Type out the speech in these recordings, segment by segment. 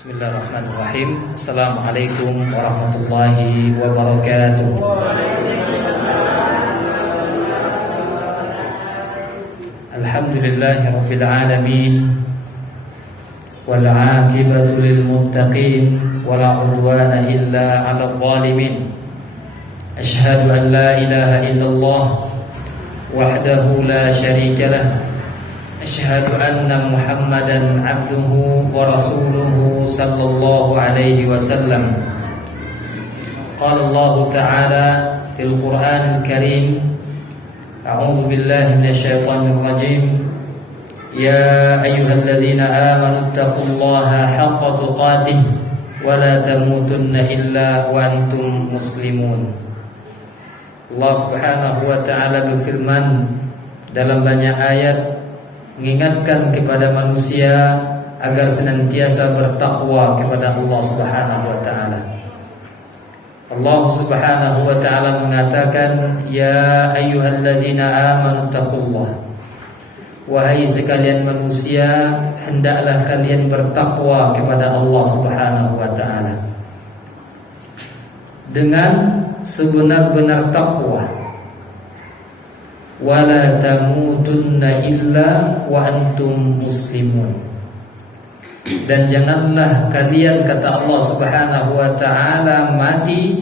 Bismillahirrahmanirrahim. Assalamualaikum warahmatullahi wabarakatuh. Alhamdulillahi rabbil alamin, wal 'aqibatu lil muttaqin, wala 'udwana illa 'alal zalimin. Asyhadu an la ilaha illallah wahdahu la syarika lah. Asyhadu anna Muhammadan abduhu wa rasuluhu sallallahu alaihi wasallam. Qala Allah Ta'ala fil Qur'anil Karim, a'udzu billahi minasyaitonir rajim. Ya ayyuhalladzina amanu taqullaha haqqa tuqatih wa la tamutunna illa wa antum muslimun. Allah Subhanahu wa Ta'ala berfirman dalam banyak ayat mengingatkan kepada manusia agar senantiasa bertakwa kepada Allah Subhanahu wa Ta'ala. Allah Subhanahu wa Ta'ala mengatakan, ya ayyuhalladzina amanu taqullah. Wahai sekalian manusia, hendaklah kalian bertakwa kepada Allah Subhanahu wa Ta'ala dengan sebenar-benar takwa. Wala tamutunna illa wa antum muslimun. Dan janganlah kalian, kata Allah Subhanahu wa Ta'ala, mati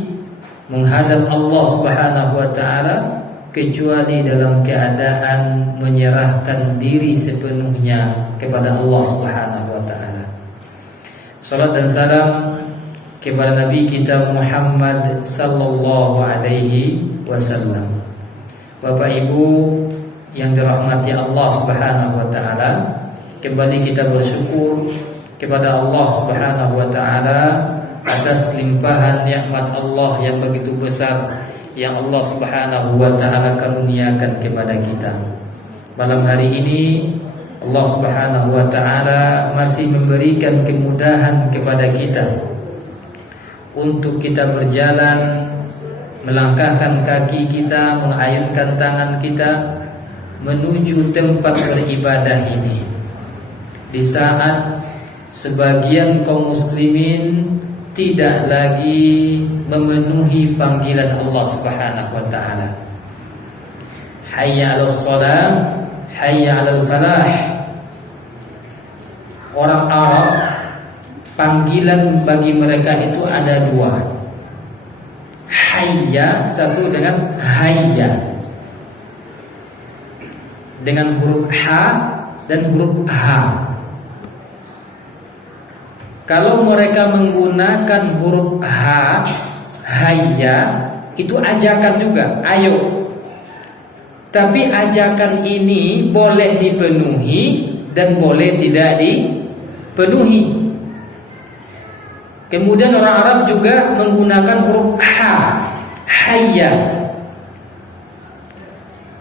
menghadap Allah Subhanahu wa Ta'ala kecuali dalam keadaan menyerahkan diri sepenuhnya kepada Allah Subhanahu wa Ta'ala. Salat dan salam kepada Nabi kita Muhammad sallallahu alaihi wasallam. Bapak Ibu yang dirahmati Allah Subhanahu wa Ta'ala, kembali kita bersyukur kepada Allah Subhanahu wa Ta'ala atas limpahan nikmat Allah yang begitu besar yang Allah Subhanahu wa Ta'ala karuniakan kepada kita. Malam hari ini Allah Subhanahu wa Ta'ala masih memberikan kemudahan kepada kita untuk kita berjalan, melangkahkan kaki kita, mengayunkan tangan kita menuju tempat beribadah ini. Di saat sebagian kaum muslimin tidak lagi memenuhi panggilan Allah Subhanahu wa Ta'ala. Hayya 'alas shalah, hayya 'alal falah. Orang Arab, panggilan bagi mereka itu ada dua. Hayya, satu dengan hayya, dengan huruf ha dan huruf ha. Kalau mereka menggunakan huruf ha, hayya, itu ajakan juga, ayo. Tapi ajakan ini boleh dipenuhi dan boleh tidak dipenuhi. Kemudian orang Arab juga menggunakan huruf ha, hayya.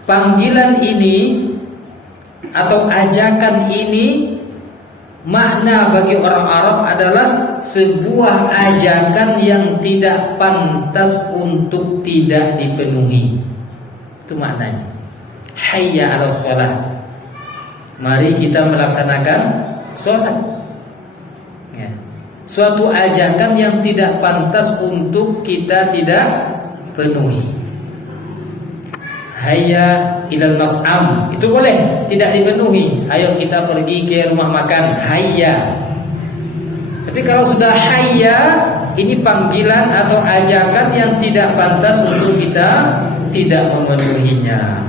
Panggilan ini atau ajakan ini, makna bagi orang Arab adalah sebuah ajakan yang tidak pantas untuk tidak dipenuhi. Itu maknanya. Hayya 'alas shalah. Mari kita melaksanakan salat. Suatu ajakan yang tidak pantas untuk kita tidak penuhi. Hayya ilal mat'am, itu boleh tidak dipenuhi. Ayo kita pergi ke rumah makan, hayya. Tapi kalau sudah hayya, ini panggilan atau ajakan yang tidak pantas untuk kita tidak memenuhinya.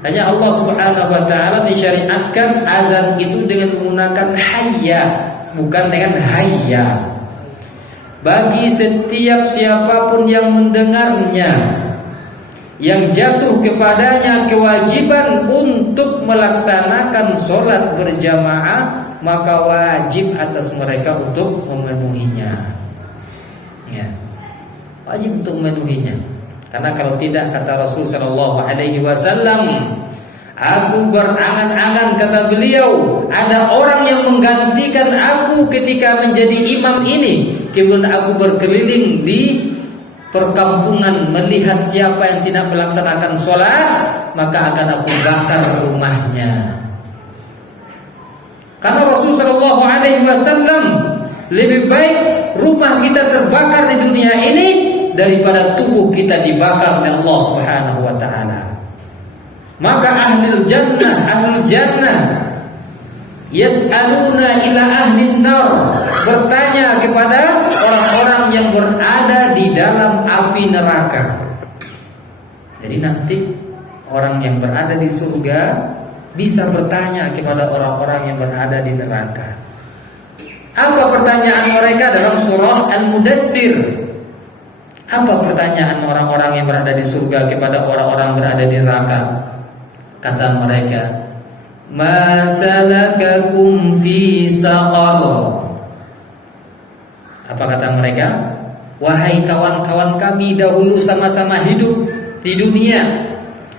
Hanya Allah Subhanahu wa Ta'ala mensyariatkan azan itu dengan menggunakan hayya, bukan dengan hayya. Bagi setiap siapapun yang mendengarnya, yang jatuh kepadanya kewajiban untuk melaksanakan sholat berjamaah, maka wajib atas mereka untuk memenuhinya. Ya, wajib untuk memenuhinya. Karena kalau tidak, kata Rasul sallallahu alaihi wasallam, aku berangan-angan, kata beliau, ada orang yang menggantikan aku ketika menjadi imam ini. Kemudian aku berkeliling di perkampungan melihat siapa yang tidak melaksanakan sholat, maka akan aku bakar rumahnya. Karena Rasul sallallahu alaihi wasallam Lebih baik rumah kita terbakar di dunia ini daripada tubuh kita dibakar oleh Allah Subhanahu wa taala. Maka ahlul jannah yas'aluna ila ahlin nar, bertanya kepada orang-orang yang berada di dalam api neraka. Jadi nanti orang yang berada di surga bisa bertanya kepada orang-orang yang berada di neraka. Apa pertanyaan mereka dalam surah Al-Mudaththir? Apa pertanyaan orang-orang yang berada di surga kepada orang-orang berada di neraka? Kata mereka, "Ma salakakum fi saqar?" Apa kata mereka? Wahai kawan-kawan kami dahulu sama-sama hidup di dunia,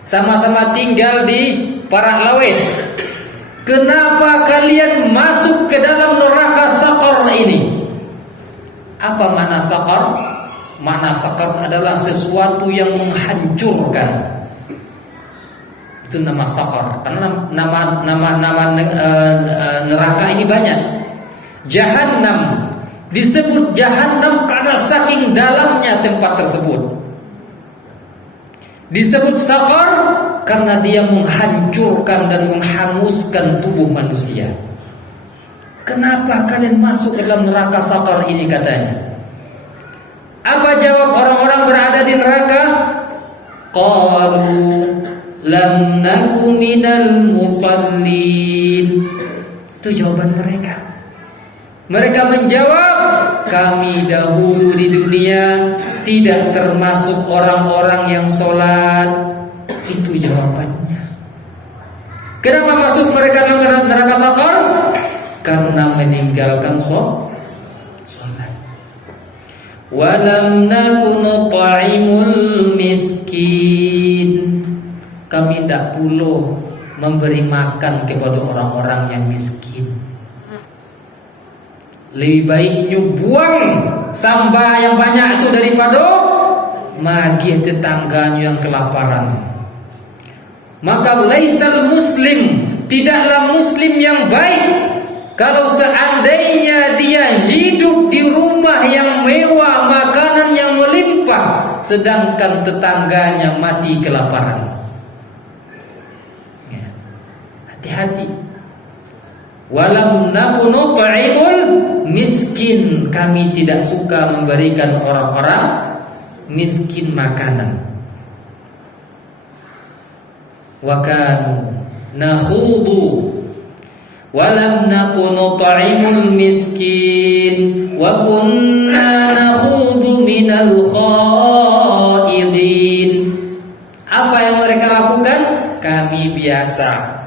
sama-sama tinggal di Parak-Laweh, kenapa kalian masuk ke dalam neraka Saqar ini? Apa makna Saqar? Makna Saqar adalah sesuatu yang menghancurkan. Itu nama Saqar. Karena nama neraka ini banyak. Jahannam disebut Jahannam karena saking dalamnya tempat tersebut. Disebut Saqar karena dia menghancurkan dan menghanguskan tubuh manusia. Kenapa kalian masuk ke dalam neraka Saqar ini katanya? Apa jawab orang-orang berada di neraka? Qalu lam naku minal musallin. Itu jawaban mereka. Mereka menjawab, kami dahulu di dunia tidak termasuk orang-orang yang sholat. Itu jawabannya. Kenapa masuk mereka dalam neraka Saqar? Karena meninggalkan sholat. Walam naku nut'imul miskin. Kami tidak pula memberi makan kepada orang-orang yang miskin. Lebih baiknya buang sampah yang banyak itu daripada magih tetangganya yang kelaparan. Maka laisal muslim, tidaklah muslim yang baik kalau seandainya dia hidup di rumah yang mewah, makanan yang melimpah, sedangkan tetangganya mati kelaparan. Hati-hati. Walam naku nut'imul miskin, kami tidak suka memberikan orang-orang miskin makanan. Wa kanu nakhudu walam naku nut'imul miskin wa kunna nakhudu minal khaidin. Apa yang mereka lakukan? Kami biasa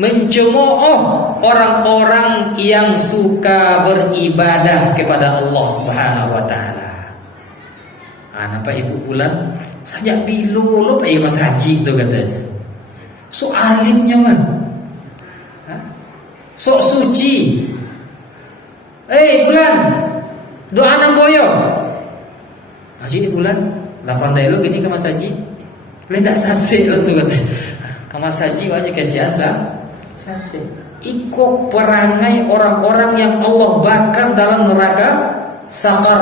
mencemooh orang-orang yang suka beribadah kepada Allah Subhanahu wa taala. Apa ibu bulan saja bilo lo pakai mas haji itu katanya. So alimnya man. Sok suci. Bulan doa nang boyo. Haji bulan 8 lo gini ke mas haji. Ledak sase lo tuh katanya. Ke mas haji banyak kajian sase. Ikut perangai orang-orang yang Allah bakar dalam neraka Saqar,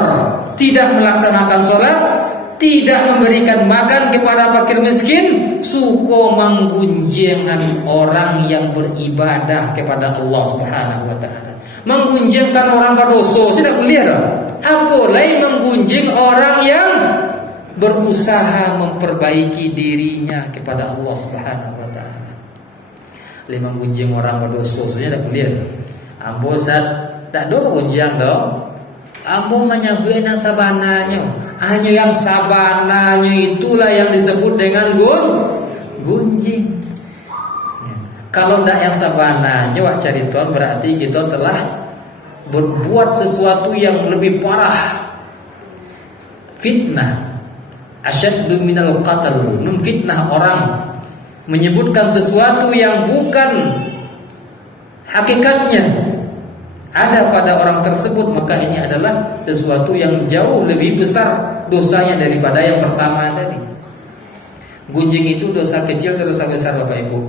tidak melaksanakan sholat, tidak memberikan makan kepada fakir miskin, suko menggunjingkan orang yang beribadah kepada Allah Subhanahu wa taala. Menggunjingkan orang berdosa, sudah boleh dah. Apa lain menggunjing orang yang berusaha memperbaiki dirinya kepada Allah Subhanahu wa taala. Lima gunjing orang berdosa saja tak boleh. Ambo sat tak do gunjing do. Ambo menyabuin yang sabananya. Hanya yang sabananya itulah yang disebut dengan gunjing. Kalau tak yang sabananya wah cari Tuhan, berarti kita telah berbuat sesuatu yang lebih parah. Fitnah asyaddu minal qatl, memfitnah orang, menyebutkan sesuatu yang bukan hakikatnya ada pada orang tersebut, maka ini adalah sesuatu yang jauh lebih besar dosanya daripada yang pertama tadi. Gunjing itu dosa kecil atau dosa besar Bapak Ibu?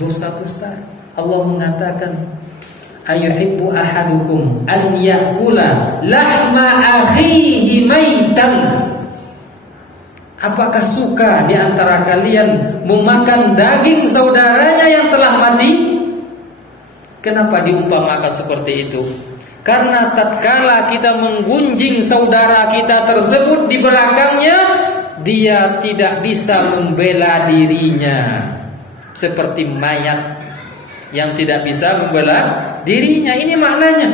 Dosa besar. Allah mengatakan ayuhibbu ahadukum an ya'kula lahma akhihi maitan. Apakah suka di antara kalian memakan daging saudaranya yang telah mati? Kenapa diumpamakan seperti itu? Karena tatkala kita menggunjing saudara kita tersebut di belakangnya, dia tidak bisa membela dirinya, seperti mayat yang tidak bisa membela dirinya. Ini maknanya.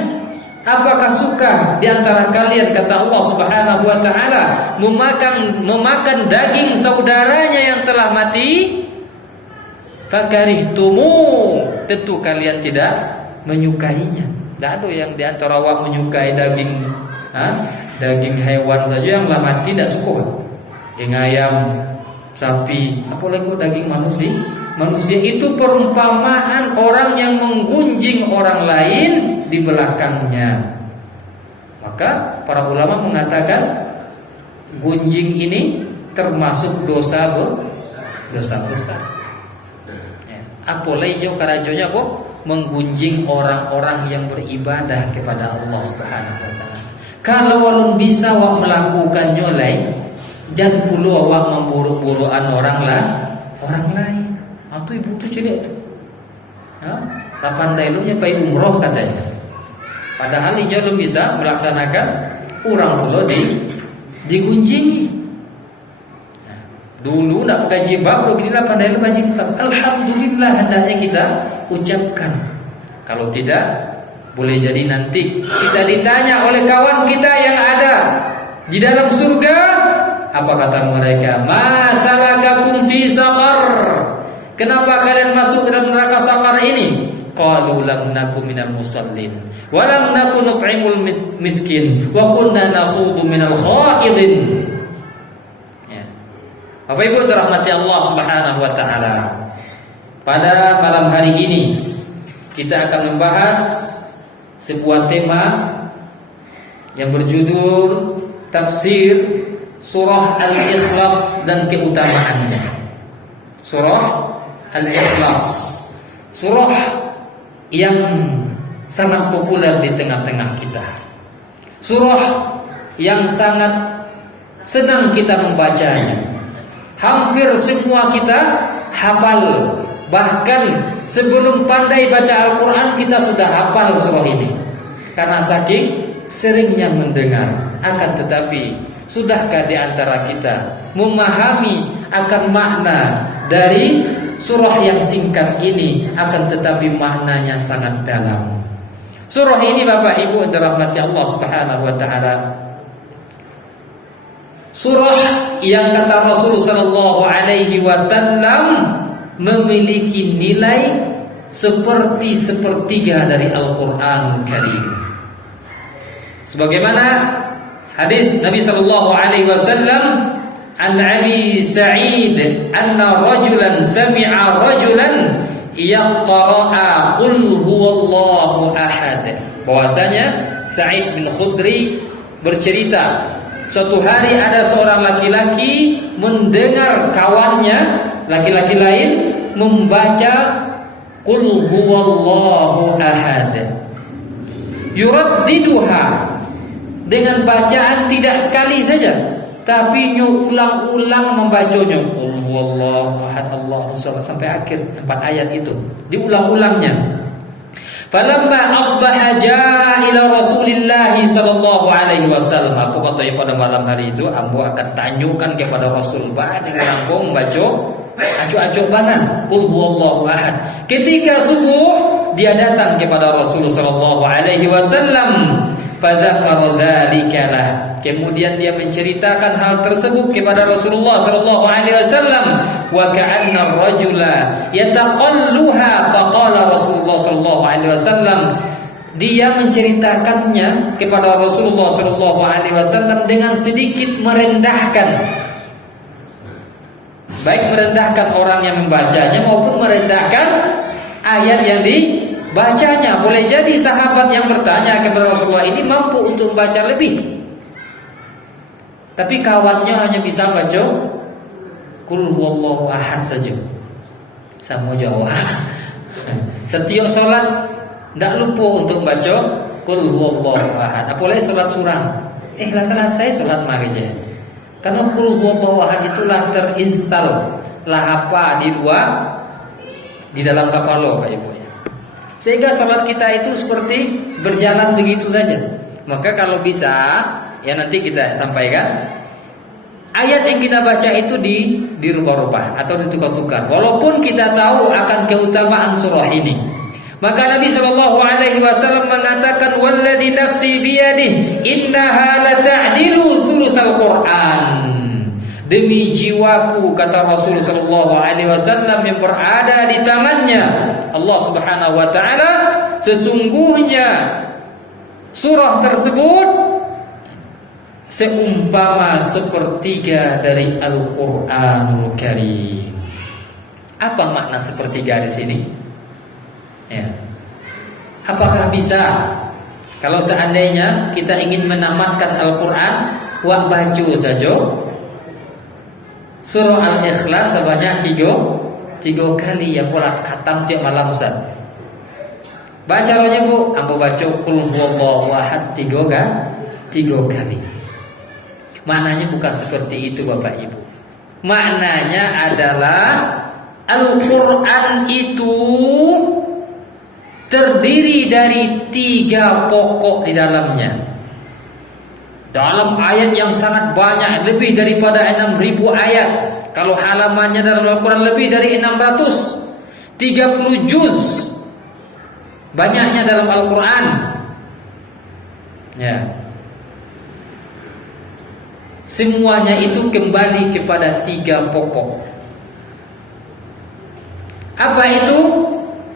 Apakah suka di antara kalian, kata Allah Subhanahu wa taala, memakan daging saudaranya yang telah mati? Fakarihtumu, tentu kalian tidak menyukainya. Tidak ada yang di antara awak menyukai daging daging hewan saja yang telah mati tidak suka. Daging ayam, sapi, apalagi daging manusia. Manusia itu perumpamaan orang yang menggunjing orang lain di belakangnya. Maka para ulama mengatakan gunjing ini termasuk dosa besar. Apalagi karajonya menggunjing orang-orang yang beribadah kepada Allah Subhanahu wa taala. Kalau walun bisa awak melakukan nyolai, jangan puluh awak memburu-buruan orang lain. Atau ibu tu celik tu. Pandai lu nyapai umroh katanya. Padahal dia belum bisa melaksanakan, orang pula digunjingi. Dulu nak pakai jilbab, begini lah pandai lu pakai jilbab. Alhamdulillah, hendaknya kita ucapkan. Kalau tidak, boleh jadi nanti kita ditanya oleh kawan kita yang ada di dalam surga. Apa kata mereka? Ma salakakum fi saqar? Kenapa kalian masuk dalam neraka saqar ini? Qalu lam naku minal musallin wa lam naku nut'imul miskin wa kunna nakhudu minal khaidin. Bapak Ibu dirahmati Allah Subhanahu wa taala. Pada malam hari ini kita akan membahas sebuah tema yang berjudul tafsir surah Al-Ikhlas dan keutamaannya. Surah Al-Ikhlas, surah yang sangat populer di tengah-tengah kita. Surah yang sangat senang kita membacanya. Hampir semua kita hafal. Bahkan sebelum pandai baca Al-Quran kita sudah hafal surah ini, karena saking seringnya mendengar. Akan tetapi, sudahkah di antara kita memahami akan makna dari surah yang singkat ini, akan tetapi maknanya sangat dalam. Surah ini Bapak Ibu dirahmati Allah Subhanahu wa taala, surah yang kata Rasulullah sallallahu alaihi wasallam memiliki nilai seperti sepertiga dari Al-Qur'an Karim. Sebagaimana hadis Nabi sallallahu alaihi wasallam, an Abi Sa'id anna rajulan sami'a rajulan yaqra'a qul huwallahu ahad. Bahwasanya Sa'id bin Khudri bercerita, suatu hari ada seorang laki-laki mendengar kawannya laki-laki lain membaca qul huwallahu ahad, yuraddiduha, dengan bacaan tidak sekali saja, tapi ulang-ulang membacanya qul huwallahu ahad Allahu samad sampai akhir 4 ayat itu diulang-ulangnya. Falamma asbaha jaa ila Rasulillah sallallahu alaihi wasallam. Apa katanya pada malam hari itu, ambo akan tanyakan kepada Rasul, bagaimana orang kau membaca acuk-acuk bana qul huwallahu ahad. Ketika subuh dia datang kepada Rasul sallallahu alaihi wasallam, fadzakara dzalika lah. Kemudian dia menceritakan hal tersebut kepada Rasulullah sallallahu alaihi wasallam, wa ka'anna ar-rajula yataqalluha, faqala Rasulullah sallallahu alaihi wasallam, dia menceritakannya kepada Rasulullah sallallahu alaihi wasallam dengan sedikit merendahkan, baik merendahkan orang yang membacanya maupun merendahkan ayat yang dibacanya. Boleh jadi sahabat yang bertanya kepada Rasulullah ini mampu untuk membaca lebih, tapi kawannya hanya bisa baca qul huwallahu ahad saja. Sama jawab. Setiap salat Tidak lupa untuk baca Qul huwallahu ahad. Apalagi sholat surang. Selesai sholat maghrib. Karena Qul huwallahu ahad itulah terinstal lah apa di dalam kepala Pak Ibu ya. Sehingga sholat kita itu seperti berjalan begitu saja. Maka kalau bisa ya nanti kita sampaikan ayat yang kita baca itu dirubah-rubah atau ditukar-tukar. Walaupun kita tahu akan keutamaan surah ini. Maka Nabi sallallahu alaihi wasallam mengatakan walladzi nafsi biyadihi innaha lata'dilu thulutsal Qur'an. Demi jiwaku kata Rasul sallallahu alaihi wasallam yang berada di tangannya Allah Subhanahu wa taala, sesungguhnya surah tersebut seumpama sepertiga dari Al-Qur'anul Karim. Apa makna sepertiga di sini? Ya. Apakah bisa kalau seandainya kita ingin menamatkan Al-Quran wak baca saja surah Al-Ikhlas sebanyak tiga kali yang bulat khatam tiap malam Ustaz. Baca rohnya Bu, ambo baca Qul huwallahu ahad 3 kali. Maknanya bukan seperti itu Bapak Ibu. Maknanya adalah Al-Quran itu terdiri dari 3 pokok di dalamnya. Dalam ayat yang sangat banyak, lebih daripada 6.000 ayat. Kalau halamannya dalam Al-Quran lebih dari 630 juz. Banyaknya dalam Al-Quran. Ya. Semuanya itu kembali kepada 3 pokok. Apa itu?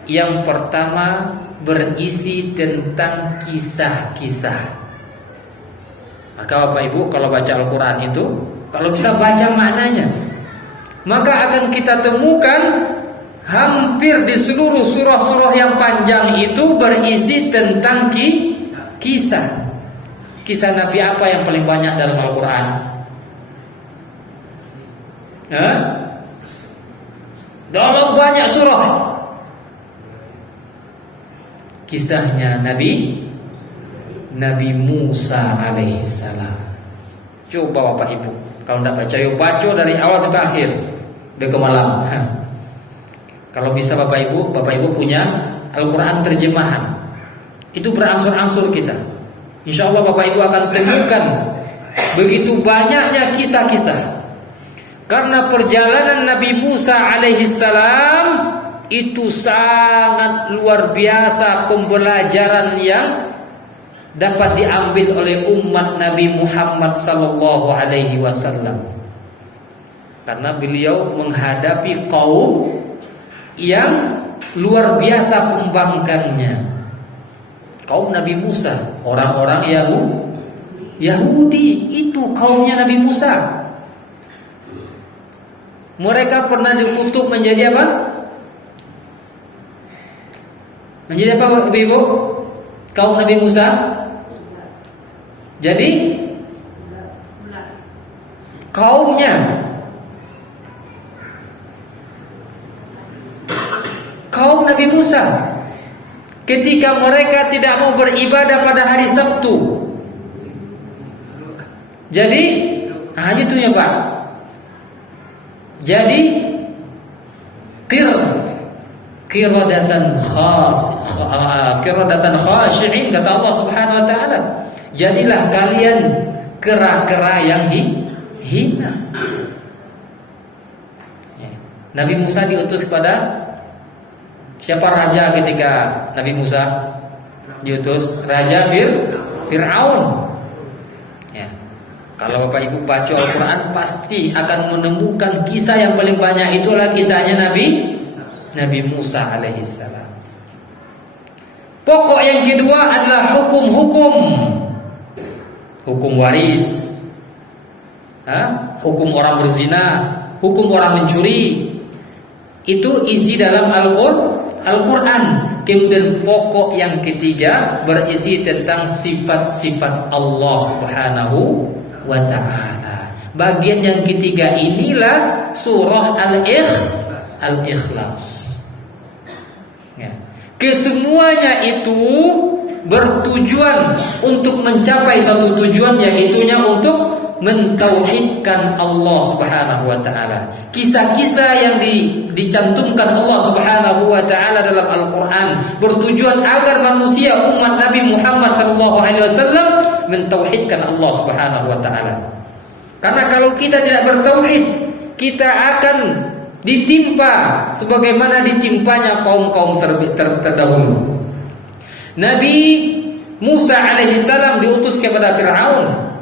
Yang pertama berisi tentang kisah-kisah. Maka Bapak Ibu kalau baca Al-Quran itu, kalau bisa baca maknanya, maka akan kita temukan hampir di seluruh surah-surah yang panjang itu berisi tentang kisah. Kisah Nabi apa yang paling banyak dalam Al-Quran? Dalam banyak surah kisahnya Nabi Musa alaihissalam. Coba Bapak Ibu, kalau tidak baca, yuk baca dari awal sampai akhir, ke malam. Kalau bisa Bapak Ibu punya Al-Quran terjemahan, itu berangsur-angsur kita. Insya Allah Bapak Ibu akan temukan begitu banyaknya kisah-kisah. Karena perjalanan Nabi Musa alaihissalam itu sangat luar biasa pembelajaran yang dapat diambil oleh umat Nabi Muhammad sallallahu alaihi wasallam. Karena beliau menghadapi kaum yang luar biasa pembangkangnya. Kaum Nabi Musa, orang-orang Yahudi itu kaumnya Nabi Musa. Mereka pernah dikutuk menjadi apa? Menjadi apa Ibu? Kaum Nabi Musa jadi kaumnya, kaum Nabi Musa ketika mereka tidak mau beribadah pada hari Sabtu. Jadi itu ya Pak. Jadi qiradatan khashi'in kata Allah Subhanahu wa taala. Jadilah kalian kera-kera yang hina. Nabi Musa diutus kepada siapa raja ketika Nabi Musa diutus? Raja Fir'aun. Ya. Kalau Bapak Ibu baca Al-Quran pasti akan menemukan kisah yang paling banyak, itulah kisahnya Nabi Musa alaihissalam. Pokok yang kedua adalah hukum-hukum. Hukum waris, hukum orang berzina, hukum orang mencuri. Itu isi dalam Al-Quran. Kemudian pokok yang ketiga berisi tentang sifat-sifat Allah Subhanahu wa ta'ala. Bagian yang ketiga inilah surah Al-Ikhlas. Ya. Kesemuanya itu bertujuan untuk mencapai satu tujuan, yaitunya untuk mentauhidkan Allah Subhanahu wa taala. Kisah-kisah yang dicantumkan Allah Subhanahu wa taala dalam Al-Qur'an bertujuan agar manusia umat Nabi Muhammad sallallahu alaihi wasallam mentauhidkan Allah Subhanahu wa taala. Karena kalau kita tidak bertauhid, kita akan ditimpa sebagaimana ditimpanya kaum-kaum terdahulu. Nabi Musa alaihi salam diutus kepada Fir'aun.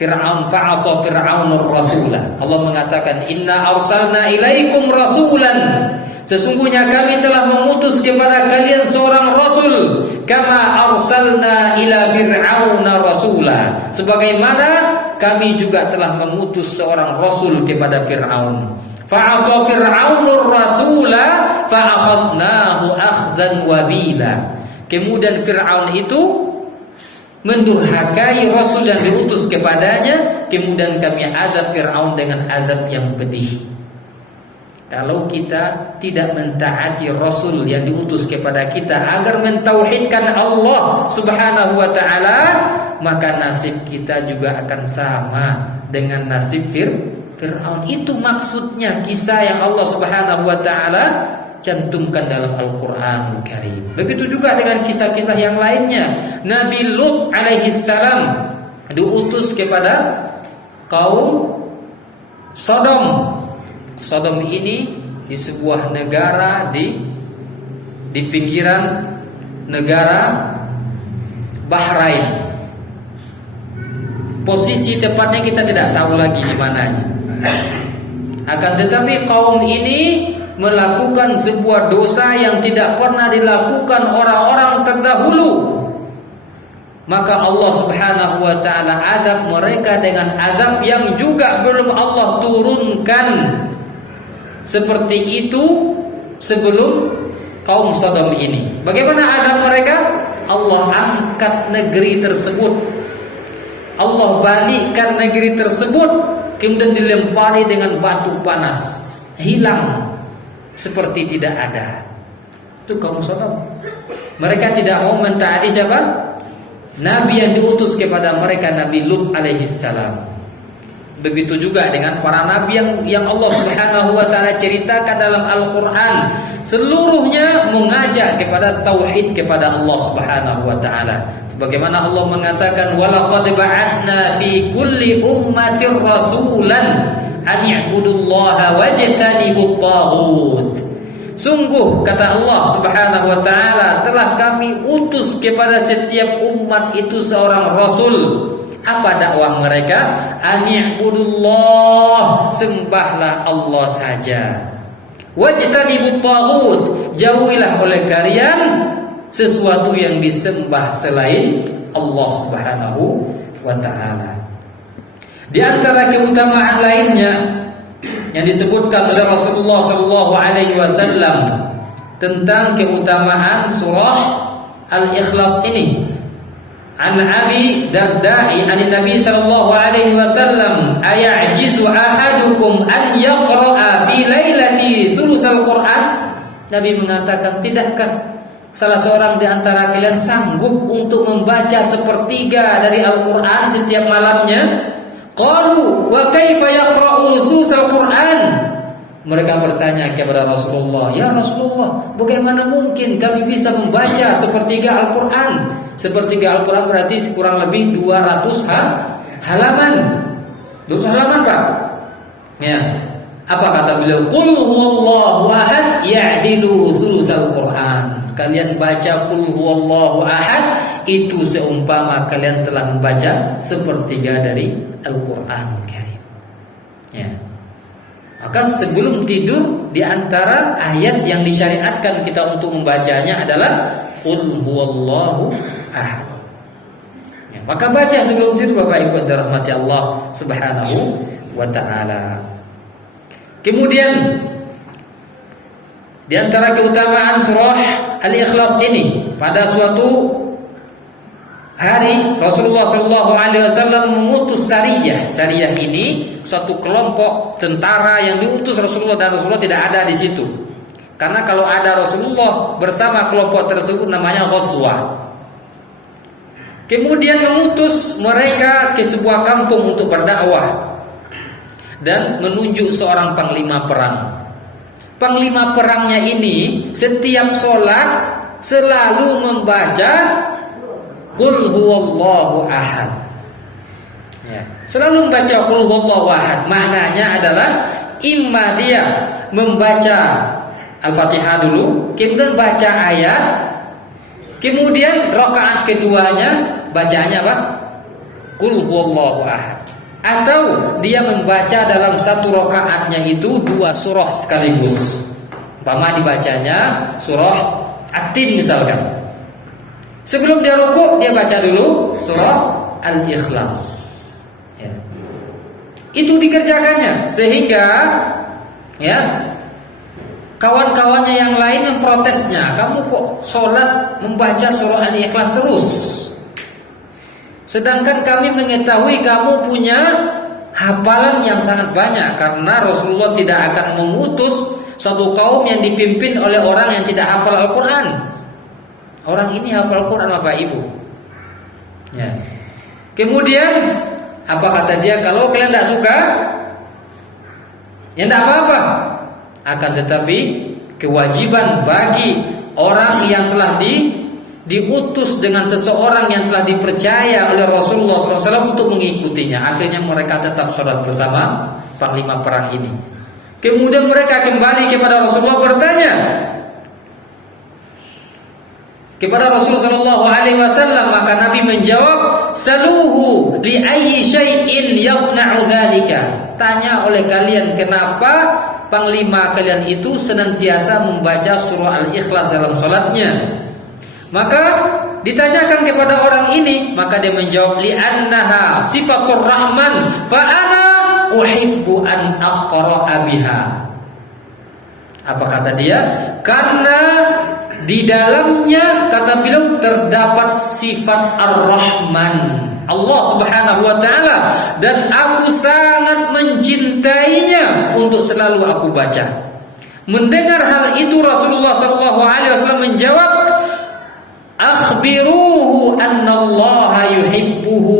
Fir'aun fa'asa Fir'aunur rasulah. Allah mengatakan, "Inna arsalna ilaikum rasulan." Sesungguhnya kami telah mengutus kepada kalian seorang rasul, kama arsalna ila fir'auna rasula. Sebagaimana kami juga telah mengutus seorang rasul kepada Fir'aun. Fa'asa Fir'aunur rasula fa'akhadnahu akhdan wabila. Kemudian Fir'aun itu mendurhakai Rasul yang diutus kepadanya, kemudian kami azab Fir'aun dengan azab yang pedih. Kalau kita tidak mentaati Rasul yang diutus kepada kita agar mentauhidkan Allah Subhanahu wa ta'ala, maka nasib kita juga akan sama dengan nasib Fir'aun. Itu maksudnya kisah yang Allah Subhanahu wa ta'ala cantumkan dalam Al-Quran Karim. Begitu juga dengan kisah-kisah yang lainnya. Nabi Lut alaihi salam diutus kepada kaum Sodom. Sodom ini di sebuah negara di pinggiran negara Bahrain. Posisi tepatnya kita tidak tahu lagi di mananya. Akan tetapi kaum ini melakukan sebuah dosa yang tidak pernah dilakukan orang-orang terdahulu. Maka Allah Subhanahu wa ta'ala azab mereka dengan azab yang juga belum Allah turunkan seperti itu sebelum kaum Sodom ini. Bagaimana azab mereka? Allah angkat negeri tersebut, Allah balikkan negeri tersebut, kemudian dilempari dengan batu panas, hilang seperti tidak ada. Itu kaum Sodom. Mereka tidak mau mentaati siapa? Nabi yang diutus kepada mereka, Nabi Lut alaihi salam. Begitu juga dengan para nabi yang Allah Subhanahu wa ta'ala ceritakan dalam Al-Quran. Seluruhnya mengajak kepada tauhid kepada Allah Subhanahu wa ta'ala. Sebagaimana Allah mengatakan, "Walaqad ba'athna fi kulli ummatir rasulan an i'budullaha wajtanibut taghut." Sungguh kata Allah Subhanahu wa ta'ala, telah kami utus kepada setiap umat itu seorang rasul. Apa dakwah mereka? An i'budullah, sembahlah Allah saja. Wajtanibut taghut, jauhilah oleh kalian sesuatu yang disembah selain Allah Subhanahu wa ta'ala. Di antara keutamaan lainnya yang disebutkan oleh Rasulullah sallallahu alaihi wasallam tentang keutamaan surah Al-Ikhlas ini. An Abi Darda'i an Nabi sallallahu alaihi wasallam, "Ayajizu ahadukum an yaqra'a fi lailati thulutsal Qur'an?" Nabi mengatakan, tidakkah salah seorang di antara kalian sanggup untuk membaca sepertiga dari Al-Qur'an setiap malamnya? Qalu wa kaifa yaqra'u thulutsal Qur'an? Mereka bertanya kepada Rasulullah, "Ya Rasulullah, bagaimana mungkin kami bisa membaca sepertiga Al-Quran?" Sepertiga Al-Quran berarti kurang lebih 200 halaman. 200 halaman, Pak. Ya. Apa kata beliau? "Qul huwallahu ahad ya'dilu thulutsal Qur'an." Kalian baca qul huwallahu ahad, itu seumpama kalian telah membaca sepertiga dari Al-Quran Karim. Ya. Maka sebelum tidur, di antara ayat yang disyariatkan kita untuk membacanya adalah Qul huwallahu ahad. Ya, maka baca sebelum tidur, Bapak Ibu yang dirahmati Allah Subhanahu wa ta'ala. Kemudian di antara keutamaan surah Al-Ikhlas ini, pada suatu hari Rasulullah sallallahu alaihi wasallam mengutus sariyah. Sariyah ini suatu kelompok tentara yang diutus Rasulullah, dan Rasulullah tidak ada di situ. Karena kalau ada Rasulullah bersama kelompok tersebut namanya ghazwah. Kemudian mengutus mereka ke sebuah kampung untuk berdakwah dan menunjuk seorang panglima perang. Panglima perangnya ini setiap sholat selalu membaca Qul huwallahu ahad. Ya, selalu membaca Qul huwallahu ahad. Maknanya adalah imma dia membaca Al-Fatihah dulu, kemudian baca ayat, kemudian rakaat keduanya bacaannya apa? Qul huwallahu ahad. Atau dia membaca dalam satu rakaatnya itu 2 surah sekaligus. Umpama dibacanya surah At-Tin misalkan. Sebelum dia rukuk dia baca dulu surah Al-Ikhlas. Ya. Itu dikerjakannya sehingga ya kawan-kawannya yang lain memprotesnya, kamu kok sholat membaca surah Al-Ikhlas terus? Sedangkan kami mengetahui kamu punya hafalan yang sangat banyak. Karena Rasulullah tidak akan mengutus suatu kaum yang dipimpin oleh orang yang tidak hafal Al-Quran. Orang ini hafal Al-Quran Bapak Ibu ya. Kemudian apa kata dia? Kalau kalian tidak suka ya tidak apa-apa. Akan tetapi kewajiban bagi orang yang telah diutus dengan seseorang yang telah dipercaya oleh Rasulullah SAW untuk mengikutinya. Akhirnya mereka tetap sholat bersama panglima perang ini. Kemudian mereka kembali kepada Rasulullah bertanya kepada Rasulullah SAW, maka Nabi menjawab, saluhu li ayyi syai'in yasna'u dzalika. Tanya oleh kalian kenapa panglima kalian itu senantiasa membaca surah Al-Ikhlas dalam salatnya. Maka ditanyakan kepada orang ini, maka dia menjawab, li'annaha sifatur rahman fa ana uhibbu an aqra'a biha. Apa kata dia? Karena di dalamnya kata beliau terdapat sifat Ar-Rahman, Allah Subhanahu wa taala, dan aku sangat mencintainya untuk selalu aku baca. Mendengar hal itu Rasulullah sallallahu alaihi wasallam menjawab, akhbiruhu annallaha yuhibbuhu.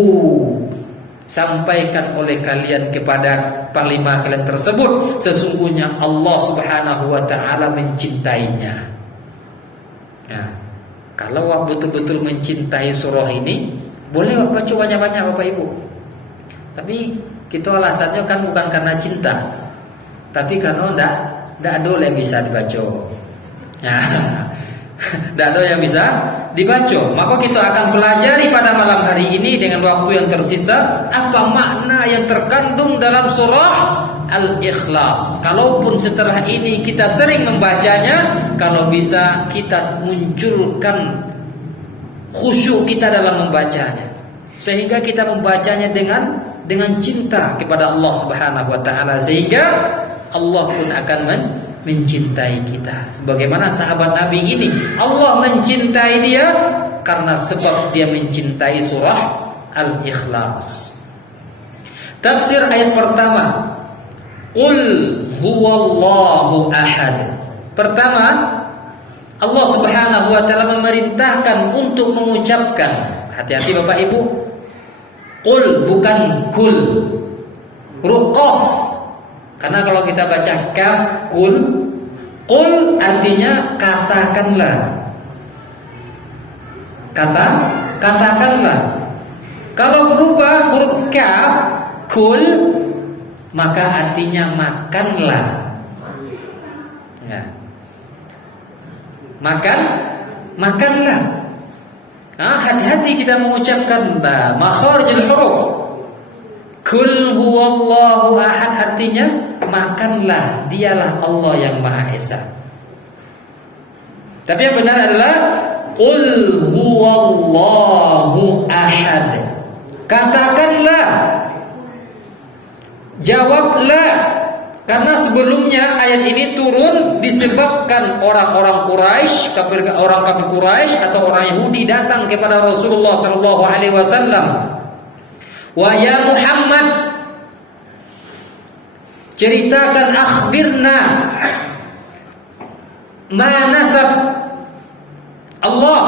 Sampaikan oleh kalian kepada panglima kalian tersebut, sesungguhnya Allah Subhanahu wa taala mencintainya. Ya, kalau betul-betul mencintai surah ini, boleh baca banyak-banyak Bapak Ibu. Tapi kita alasannya kan bukan karena cinta, tapi karena tidak ada yang bisa dibaca. Ya, tidak ada yang bisa dibaca. Maka kita akan pelajari pada malam hari ini dengan waktu yang tersisa apa makna yang terkandung dalam surah Al-Ikhlas. Kalaupun setelah ini kita sering membacanya, kalau bisa kita munculkan khusyuk kita dalam membacanya, sehingga kita membacanya dengan cinta kepada Allah Subhanahu wa taala, sehingga Allah pun akan mencintai kita. Sebagaimana sahabat Nabi ini, Allah mencintai dia karena sebab dia mencintai surah Al-Ikhlas. Tafsir ayat pertama, Qul huwallahu ahad. Pertama, Allah Subhanahu wa taala memerintahkan untuk mengucapkan, hati-hati Bapak Ibu, Qul bukan kul, huruf qaf. Karena kalau kita baca kaf, qul artinya katakanlah. Katakanlah. Kalau berubah huruf kaf, kul, maka artinya makanlah. Ya. Makanlah. Hati-hati kita mengucapkan makharijul huruf. Kul huwallahu ahad artinya makanlah, dialah Allah yang Maha Esa. Tapi yang benar adalah Qul huwallahu ahad. Katakanlah, jawablah. Karena sebelumnya ayat ini turun disebabkan orang-orang Quraisy, orang kafir Quraisy atau orang Yahudi datang kepada Rasulullah sallallahu alaihi wasallam. Wa ya Muhammad, ceritakan, akhbirna ma nasab Allah.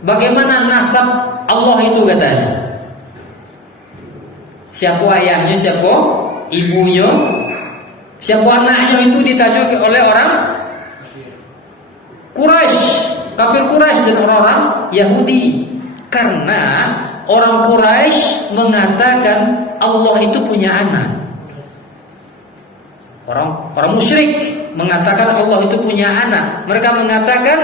Bagaimana nasab Allah itu katanya? Siapa ayahnya, siapa ibunya, siapa anaknya, itu ditanya oleh orang Quraisy, kafir Quraisy dan orang-orang Yahudi. Karena orang Quraisy mengatakan Allah itu punya anak. Orang musyrik mengatakan Allah itu punya anak. Mereka mengatakan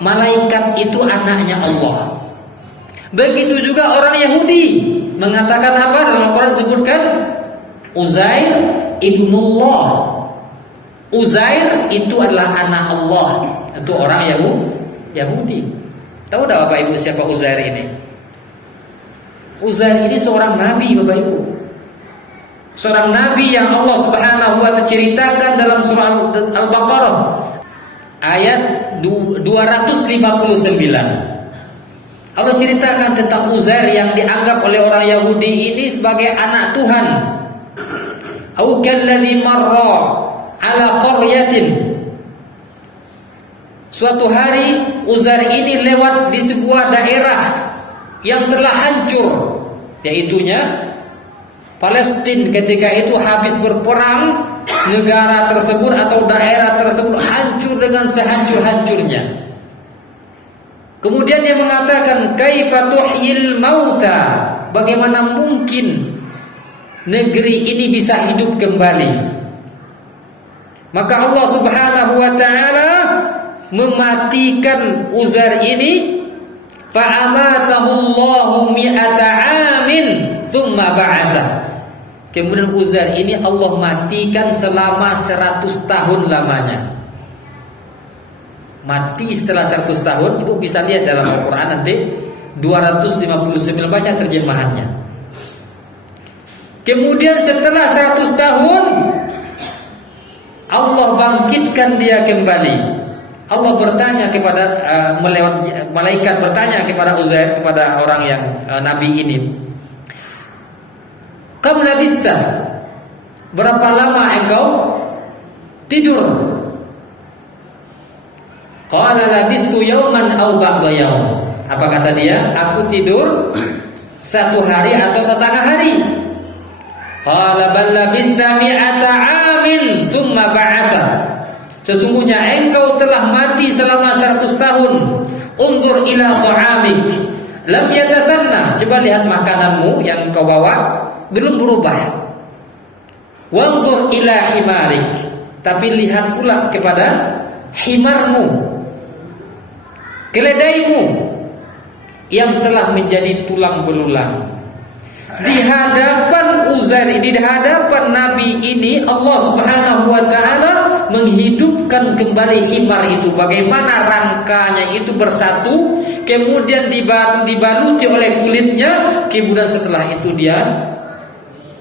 malaikat itu anaknya Allah. Begitu juga orang Yahudi mengatakan apa? Dalam Al-Quran disebutkan Uzair ibnullah. Uzair itu adalah anak Allah. Itu orang Yahudi. Tahu tak Bapak Ibu siapa Uzair ini? Uzair ini seorang nabi, Bapak Ibu. Seorang nabi yang Allah Subhanahu wa ta'ala ceritakan dalam surah Al-Baqarah ayat 259. Allah ceritakan tentang Uzair yang dianggap oleh orang Yahudi ini sebagai anak Tuhan. Au kalladzi marra ala qaryatin. Suatu hari Uzair ini lewat di sebuah daerah yang telah hancur, yaitunya Palestina. Ketika itu habis berperang, negara tersebut atau daerah tersebut hancur dengan sehancur-hancurnya. Kemudian dia mengatakan, kaifa tuhyil mauta? Bagaimana mungkin negeri ini bisa hidup kembali? Maka Allah Subhanahu wa ta'ala mematikan Uzair ini. Fa'amatahu Allahu mi'ata amin thumma ba'atha. Kemudian Uzair ini Allah matikan selama 100 tahun lamanya. Mati setelah 100 tahun. Ibu bisa lihat dalam Al-Quran nanti 259, baca terjemahannya. Kemudian setelah 100 tahun Allah bangkitkan dia kembali. Allah bertanya kepada malaikat bertanya kepada Uzair, kepada orang yang nabi ini, kam labista, berapa lama engkau tidur? Qala labistu yauman aw ba'da yaum. Apa kata dia? Aku tidur 1 hari atau setengah hari. Qala bal labista mi'ata amin thumma ba'atha. Sesungguhnya engkau telah mati selama 100 tahun. Undur ila ta'amik lam yatasanna. Coba lihat makananmu yang kau bawa belum berubah. Wandur ila himarik. Tapi lihat pula kepada himarmu, keledaimu yang telah menjadi tulang belulang. Di hadapan Uzair, di hadapan Nabi ini, Allah Subhanahu wa ta'ala menghidupkan kembali himar itu. Bagaimana rangkanya itu bersatu, kemudian dibaluti oleh kulitnya, kemudian setelah itu dia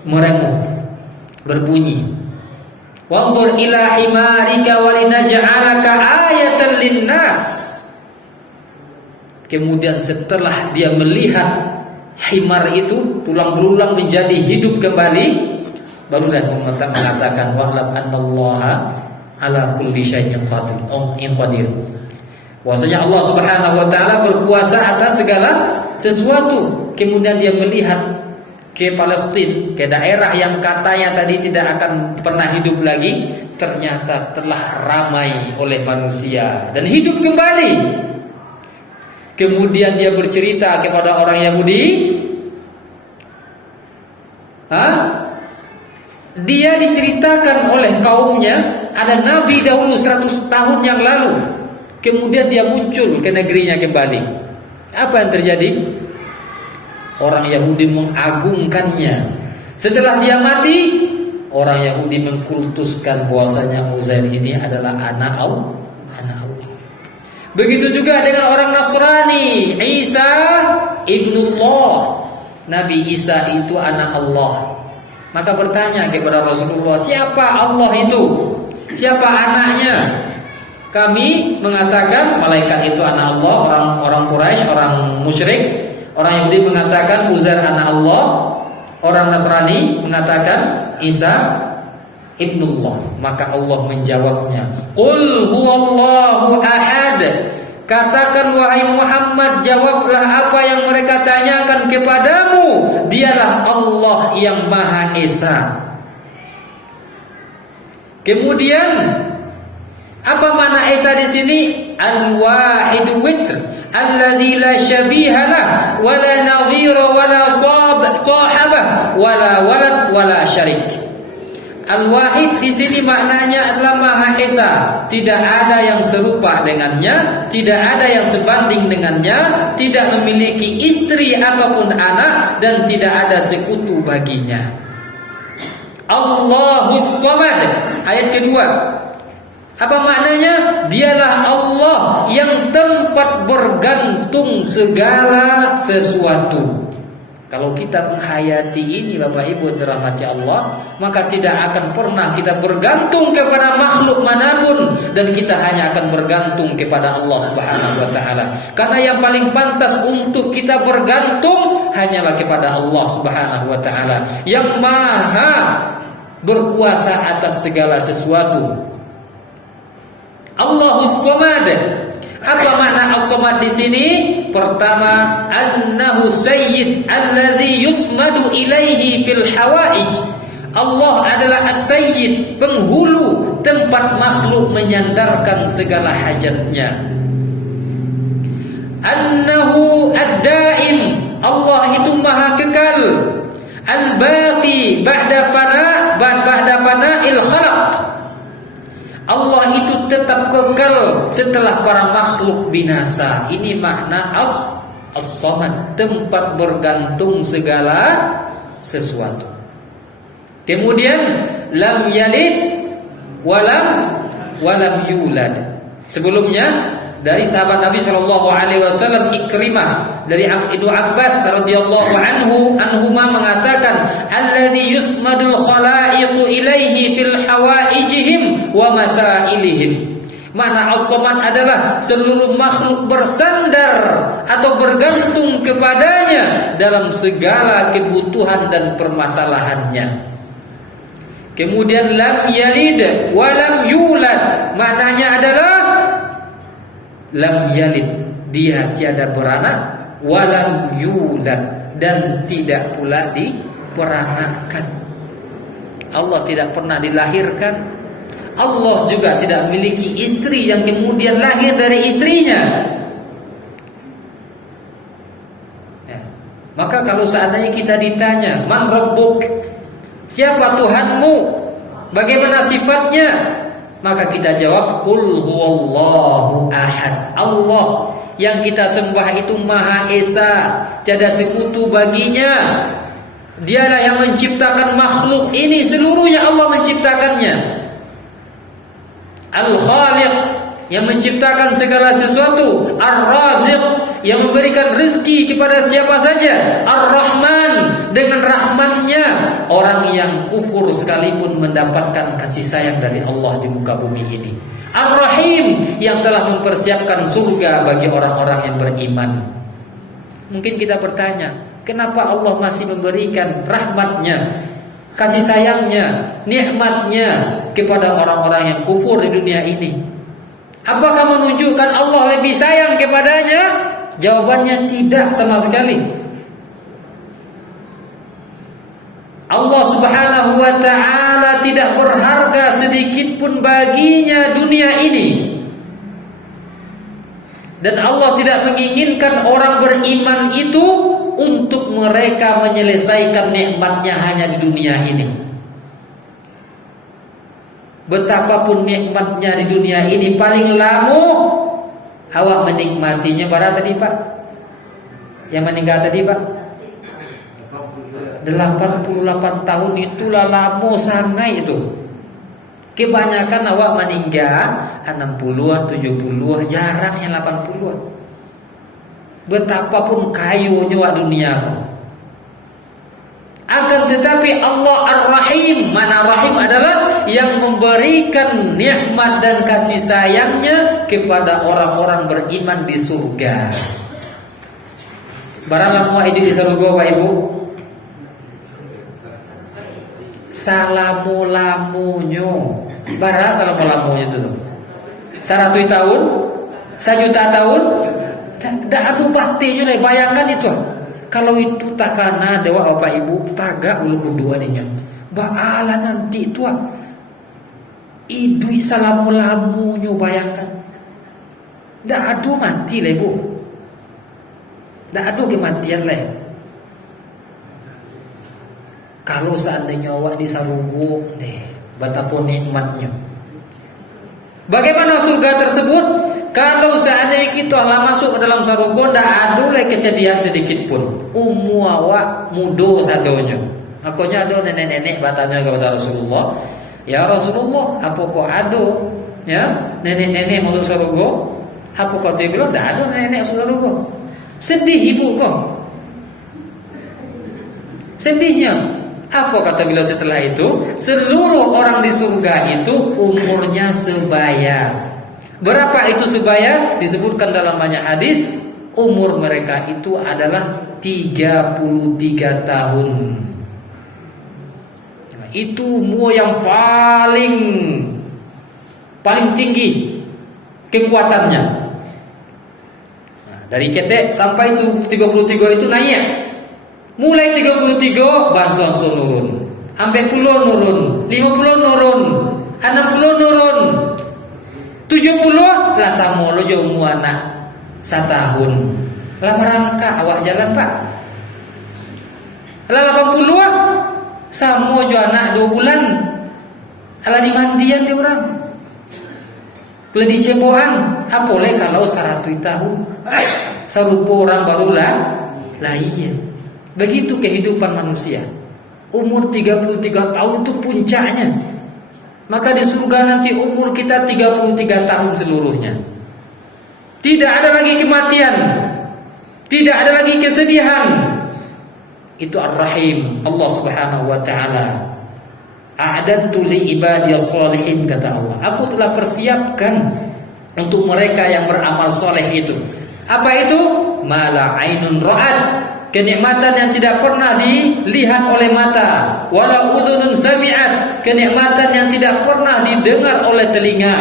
merenguh, berbunyi. Wanzur ila himarika walinaj'alaka ayatan linnas. Kemudian setelah dia melihat himar itu, tulang belulang menjadi hidup kembali, barulah mengatakan wa'lam annallaha ala kulli syai'in qadir. Bahwasanya Allah Subhanahu wa ta'ala berkuasa atas segala sesuatu. Kemudian dia melihat ke Palestina, ke daerah yang katanya tadi tidak akan pernah hidup lagi, ternyata telah ramai oleh manusia dan hidup kembali. Kemudian dia bercerita kepada orang Yahudi, dia diceritakan oleh kaumnya ada nabi dahulu 100 tahun yang lalu. Kemudian dia muncul ke negerinya kembali. Apa yang terjadi? Orang Yahudi mengagungkannya. Setelah dia mati, orang Yahudi mengkultuskan bahwasanya Uzair ini adalah anak Allah. Begitu juga dengan orang Nasrani, Isa ibnullah. Nabi Isa itu anak Allah. Maka bertanya kepada Rasulullah, siapa Allah itu? Siapa anaknya? Kami mengatakan malaikat itu anak Allah. Orang Quraisy, orang musyrik, orang Yahudi mengatakan Uzair anak Allah. Orang Nasrani mengatakan Isa ibnullah. Maka Allah menjawabnya, qul huwallahu ahad. Katakan wahai Muhammad, jawablah apa yang mereka tanyakan kepadamu. Dialah Allah yang Maha Esa. Kemudian apa makna Esa di sini? Al-wahid witr, alladzi la syabiha lah, wala nadhira wala sahabah, wala walad wala syarik. Al-Wahid di sini maknanya adalah Maha Esa, tidak ada yang serupa dengannya, tidak ada yang sebanding dengannya, tidak memiliki istri ataupun anak, dan tidak ada sekutu baginya. Allahus Samad, ayat kedua. Apa maknanya? Dialah Allah yang tempat bergantung segala sesuatu. Kalau kita menghayati ini Bapak Ibu dirahmati Allah, maka tidak akan pernah kita bergantung kepada makhluk manapun, dan kita hanya akan bergantung kepada Allah Subhanahu wa taala. Karena yang paling pantas untuk kita bergantung hanyalah kepada Allah Subhanahu wa taala yang Maha berkuasa atas segala sesuatu. Allahus Samad. Apa makna as-samad di sini? Pertama, annahu sayyid alladzi yusmadu ilaihi fil hawaij. Allah adalah as-sayyid, penghulu tempat makhluk menyandarkan segala hajatnya. Annahu ad-daim, Allah itu maha kekal. Al-baqi ba'da fana'il khalaq. Allah itu tetap kekal setelah para makhluk binasa. Ini makna as-samad, tempat bergantung segala sesuatu. Kemudian lam yalid walam yulad. Sebelumnya dari sahabat Nabi sallallahu alaihi wasallam Ikrimah dari Ibnu Abbas radhiyallahu anhuma mengatakan, alladzi yusmadul khalaiqu ilaihi fil hawaijihim wa masailihim. Makna as-samad adalah seluruh makhluk bersandar atau bergantung kepadanya dalam segala kebutuhan dan permasalahannya. Kemudian lam yalid walam yulad, maknanya adalah lam yalid, dia tiada beranak, walam yulad, dan tidak pula diperanakkan. Allah tidak pernah dilahirkan. Allah juga tidak memiliki istri yang kemudian lahir dari istrinya. Ya. Maka kalau seandainya kita ditanya, man rabbuk, siapa Tuhanmu, bagaimana sifatnya, maka kita jawab, qul huwallahu ahad. Allah yang kita sembah itu Maha Esa, tiada sekutu baginya. Dialah yang menciptakan makhluk ini seluruhnya, Allah menciptakannya. Al-Khaliq, yang menciptakan segala sesuatu. Ar-Raziq, yang memberikan rezeki kepada siapa saja. Ar-Rahman, dengan rahmannya orang yang kufur sekalipun mendapatkan kasih sayang dari Allah di muka bumi ini. Ar-Rahim, yang telah mempersiapkan surga bagi orang-orang yang beriman. Mungkin kita bertanya, kenapa Allah masih memberikan rahmatnya, kasih sayangnya, nikmatnya kepada orang-orang yang kufur di dunia ini? Apakah menunjukkan Allah lebih sayang kepadanya? Jawabannya tidak sama sekali. Allah Subhanahu wa ta'ala tidak berharga sedikit pun baginya dunia ini. Dan Allah tidak menginginkan orang beriman itu untuk mereka menyelesaikan nikmatnya hanya di dunia ini. Betapapun nikmatnya di dunia ini, paling lama awak menikmatinya berapa tadi Pak? Yang meninggal tadi Pak? 88 tahun, itulah lama sangat itu. Kebanyakan awak meninggal 60-an, 70-an, jarang yang 80-an. Betapapun kayunya wak dunia kan. Akan tetapi Allah Ar-Rahim, mana Rahim adalah yang memberikan nikmat dan kasih sayangnya kepada orang-orang beriman di surga. Barang lamu hidup di surga Pak Ibu, salamu-lamunyo. Bara salamu-lamunyo itu. 100 tahun, 1.000.000 tahun, dah adu baktinya lah. Bayangkan itu. Kalau itu takana dewa bapak ibu tagak ulu kedua dinya. Baala nanti itu idui salamu-lamunyo, bayangkan. Dah adu mati lah ibu. Dah adu kematian lah. Kalau seandainya awak disarugo, betapa nikmatnya. Bagaimana surga tersebut? Kalau seandainya kita lah masuk ke dalam sarugo, tidak ada lagi kesedihan sedikit pun. Awak mudo sadonya. Akhirnya ada nenek-nenek bertanya kepada Rasulullah, ya Rasulullah, apa kau ada? Ya, nenek-nenek masuk sarugo? Apa kau bilang? Tidak ada nenek masuk sarugo. Sedih ibu kau. Sedihnya. Apa kata beliau setelah itu? Seluruh orang di surga itu umurnya sebaya. Berapa itu sebaya? Disebutkan dalam banyak hadis, umur mereka itu adalah 33 tahun. Itu umur yang paling tinggi kekuatannya. Dari ketek sampai itu 33 itu naik. Mulai 33 bansos nurun, sampai 10 nurun, 50 nurun, 60 nurun, 70 lah sama lo jauh anak 1 tahun. Lah merangkak awak jalan pak. Lah 80 sama jo anak 2 bulan. Lah di mandian dia orang. Lah di ceboan, apa boleh kalau 100 tahun. Serupa orang barulah. Lah iya. Begitu kehidupan manusia. Umur 33 tahun itu puncaknya. Maka di surga nanti umur kita 33 tahun seluruhnya. Tidak ada lagi kematian. Tidak ada lagi kesedihan. Itu Ar-Rahim, Allah Subhanahu wa taala. A'adatu li ibadiyas shalihin, kata Allah. Aku telah persiapkan untuk mereka yang beramal soleh itu. Apa itu? Mala ainun ra'at, kenikmatan yang tidak pernah dilihat oleh mata, wala udhunun sami'at, kenikmatan yang tidak pernah didengar oleh telinga,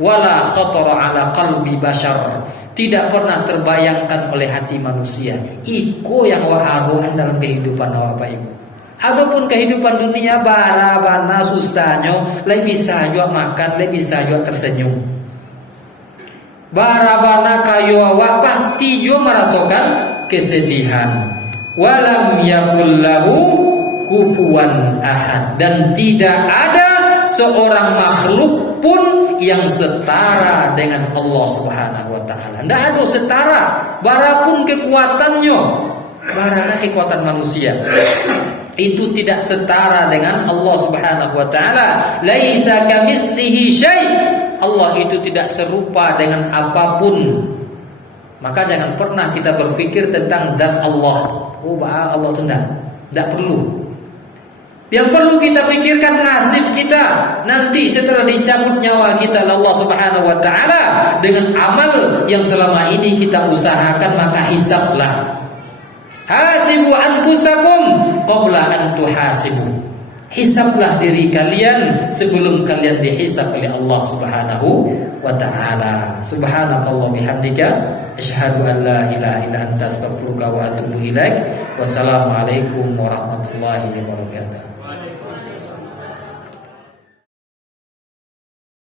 wala khatara ala qalbi bashar, tidak pernah terbayangkan oleh hati manusia. Iko yang waharuhan dalam kehidupan Bapak Ibu. Adapun kehidupan dunia bara-bana susahnya, lebih bisa juga makan, lebih bisa juga tersenyum. Bara-bana kayu awak pasti juga merasakan kesedihan. Walam yakul lahu kufuwan ahad, dan tidak ada seorang makhluk pun yang setara dengan Allah Subhanahu wa taala. Tidak ada setara, barapun kekuatannya, barana kekuatan manusia itu tidak setara dengan Allah Subhanahu wa taala. Laisa kamitslihi syai'. Allah itu tidak serupa dengan apapun. Maka jangan pernah kita berpikir tentang zat Allah. Oh, Allah itu tidak perlu. Yang perlu kita pikirkan nasib kita nanti setelah dicabut nyawa kita oleh Allah Subhanahu wa taala dengan amal yang selama ini kita usahakan, maka hisablah. Hasibu anfusakum qabla an tuhasibu. Hisablah diri kalian sebelum kalian dihisab oleh Allah Subhanahu wa taala. Subhanakallah bihamdika asyhadu an la ilaha illa anta astaghfiruka wa atubu ilaik. Wassalamualaikum warahmatullahi wabarakatuh.